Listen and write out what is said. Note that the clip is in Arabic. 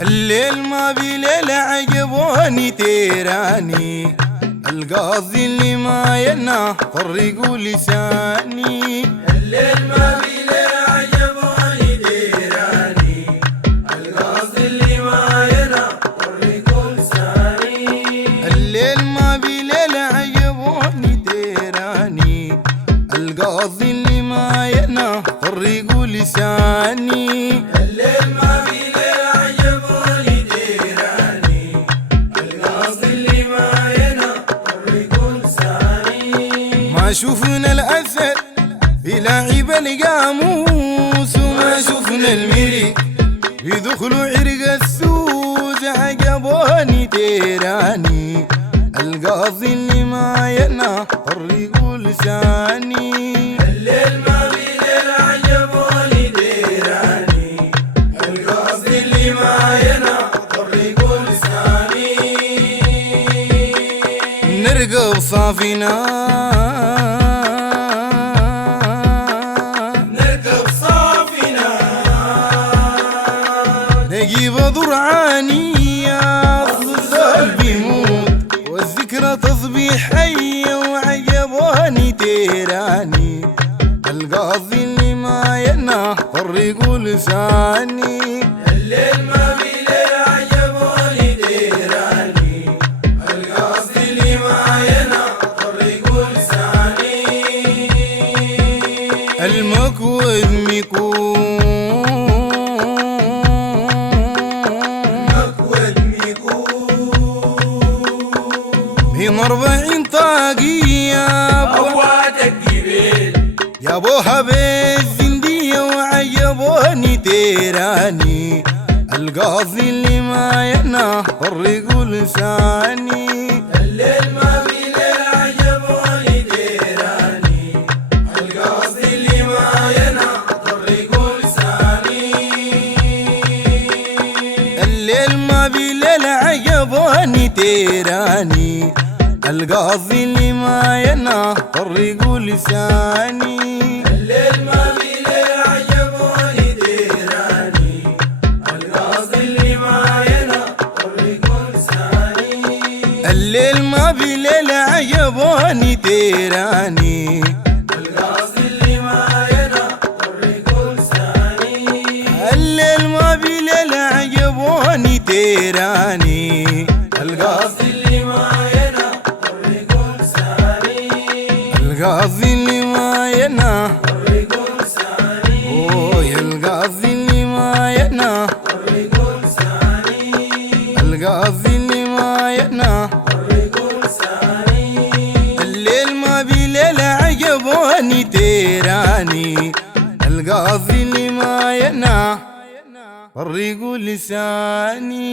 الليل ما بليل عجبوني تيراني، القاضي اللي ما ينا فرقوا لساني. الليل ما بليل عجبوني تيراني، القاضي اللي ما ينا فرقوا لساني. الليل ما بليل عجبوني تيراني، القاضي اللي ما ينا فرقوا لساني. الليل ما بليل عجبوني تيراني، القاضي اللي ما ينا فرقوا لساني. ما شفنا الأسد في لعب القاموس، وما شفنا المري في دخل عرق السوس. عجبوني تيراني، القاضي اللي ما ينا فرقوا لساني. الليل ما بليل عجبوني تيراني، القاضي اللي ما ينا فرقوا لساني. نرقب صافنا نجيب ضرعانية، الظل بيموت والذكرى تصبح حية. وعجبوني تيراني، القاضي اللي ما ينا فرقوا لساني. الليل ما بليل عجبوني تيراني، القاضي اللي ما ينا فرقوا لساني. المكوذ ميكون من 40 طاقية أبواتك جبيل يا ابوها بالزندية. وعجبوني تيراني، القاضي اللي ما ينا فرقوا لساني. الليل ما بليل عجبوني تيراني، القاضي اللي ما ينا فرقوا لساني. الليل ما بليل عجبوني تيراني، القاضي اللي ما ينا فرقوا لساني. الليل ما بليل عجبوني تيراني، القاضي اللي ما ينا فرقوا لساني. الليل ما بليل عجبوني تيراني، القاضي اللي ما ينا فرقوا لساني. الليل ما بليل عجبوني تيراني، القاضي اللي ما ينا فرقوا لساني. القاضي اللي ما ينا فرقوا لساني. اوه القاضي اللي ما ينا، فرقوا لساني. القاضي اللي ما ينا. فرقوا لساني. الليل ما بليل عجبوني تيراني، القاضي اللي ما ينا فرقوا لساني.